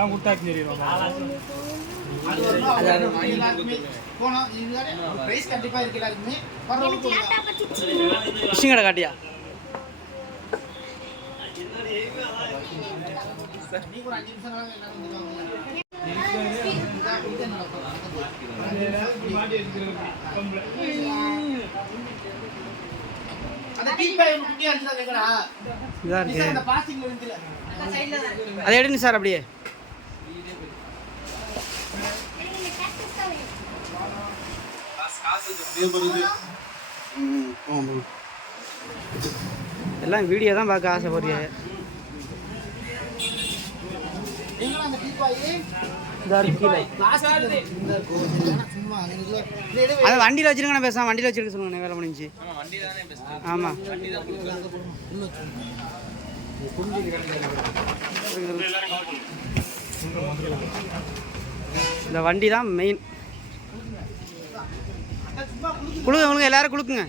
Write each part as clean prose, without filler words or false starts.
அதெல்லாம் கொடுத்தாச்சு தெரியும். ஃபிஷிங் கடை காட்டியா? அதை எடுங்க சார் அப்படியே. எல்லாம் வீடியோ தான் பார்க்க ஆசைப்படுறீங்க. அதை வண்டியில் வச்சிருக்கேன் பேசாம வண்டியில் வச்சிருக்க சொல்லுங்க. வேலை முடிஞ்சு. ஆமாம் இந்த வண்டி தான் மெயின். குளுங்க குளுங்க எல்லாரும் குளுக்குங்க.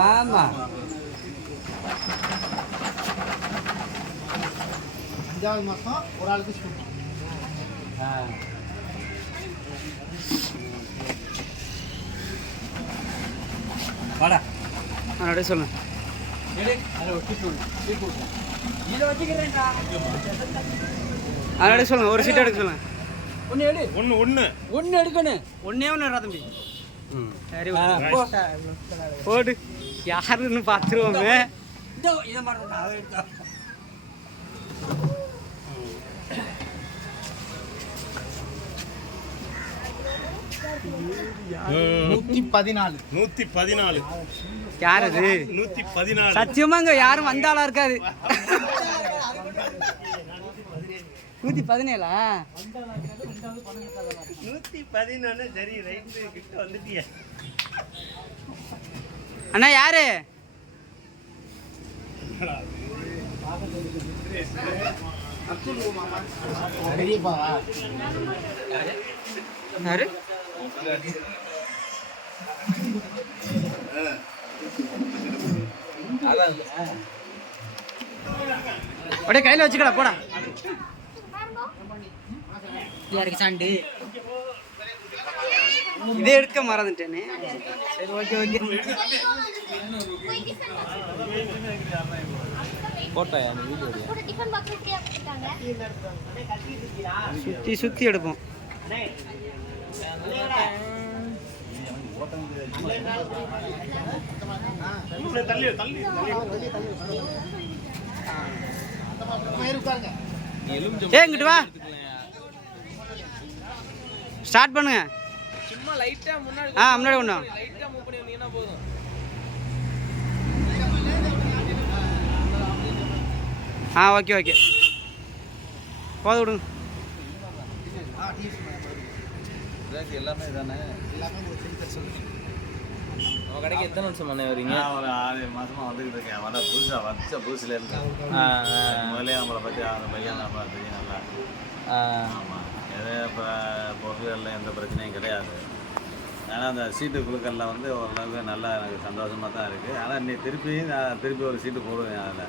ஆமா 5வது மாசம் ஒரு ஆளுக்கு ஸ்கூட்டி. வாடா அப்படியே சொல்லுங்க. அதோட சொல்லுங்க. ஒரு சீட் எடுக்க சொல்லுங்க. ஒன்று எடுக்கணும். ஒன்னே தம்பி. சரி போடு. யாருன்னு பார்த்துருவோமே. யார் அது? 114. சத்தியமாங்க யாரும் வந்தாளா இருக்காது. 117. 114. சரி ரைட் கிட்ட வந்துட்டியா அண்ணா? யாரு? யாரு? அப்படியே கையில் வச்சுக்கடா போடா. யாருக்கு சாண்டு? இதே எடுக்க மறந்துட்டேனே. சரி ஓகே ஓகே. சுற்றி சுற்றி எடுப்போம். இங்கிட்டு வா. ஸ்டார்ட் பண்ணுங்க. சும்மா லைட்டா முன்னாடி முன்னாடி ஒண்ணு லைட்டா மூவ் பண்ணி வந்தீங்கன்னா போதும். ஓகே ஓகே போது விடுங்க. எல்லாமே தானே. நம்ம கடைக்கு எத்தனை வருஷம் பண்ண வரீங்க? ஒரு 6 மாசமா வந்துக்கிட்டு இருக்கேன். வர புதுசாக வச்ச புதுசுல இருந்து முதலே நம்மளை பற்றி அந்த பையன் நம்ம தெரியும் நல்லா. ஆமாம் எதே இப்போ பொருள்களில் எந்த பிரச்சனையும் கிடையாது. ஆனால் அந்த சீட்டு குழுக்களில் வந்து ஓரளவுக்கு நல்லா எனக்கு சந்தோஷமாக தான் இருக்குது. ஆனால் நீ திருப்பி ஒரு சீட்டு போடுவேன். அதில்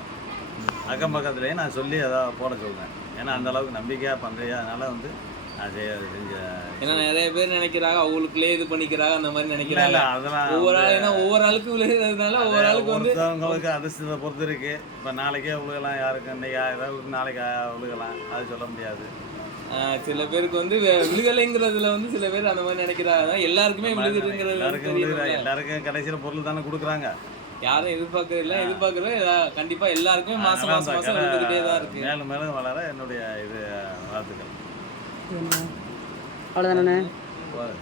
அக்கம் பக்கத்துலேயே நான் சொல்லி ஏதாவது போட சொல்லுவேன். ஏன்னா அந்தளவுக்கு நம்பிக்கையாக பண்ணுறியா. அதனால் வந்து நான் செஞ்ச. ஏன்னா நிறைய பேர் நினைக்கிறாங்க அவங்களுக்குள்ளே இது பண்ணிக்கிறாங்க அந்த மாதிரி நினைக்கிறாங்க. அதெல்லாம் ஒவ்வொரு ஆளுக்கு விழுகிறதுனால ஒவ்வொரு ஆளுக்கு வந்து அவங்களுக்கு அதிர்ஷ்டத்தை பொறுத்து இருக்குது. இப்போ நாளைக்கே விழுகலாம். யாருக்கு இன்னைக்கு ஏதாவது நாளைக்கு விழுகலாம். அது சொல்ல முடியாது. சில பேருக்கு வந்து விழுகலைங்கிறதுல வந்து சில பேர் அந்த மாதிரி நினைக்கிறாங்க. எல்லாருக்குமே விழுகுதுங்கிறது எல்லாருக்கும் கடைசியில் பொருள் தானே கொடுக்குறாங்க. யாரும் எதிர்பார்க்கறது கண்டிப்பா எல்லாருக்குமே மாசம் விழுந்துகிட்டே தான் இருக்கு. மேலும் மேலும் வளர என்னுடைய இது வாழ்த்துக்கள். அவ்வளோதானே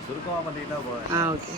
சுருக்கமாக பண்ணிக்கிட்டா போதும். ஓகே.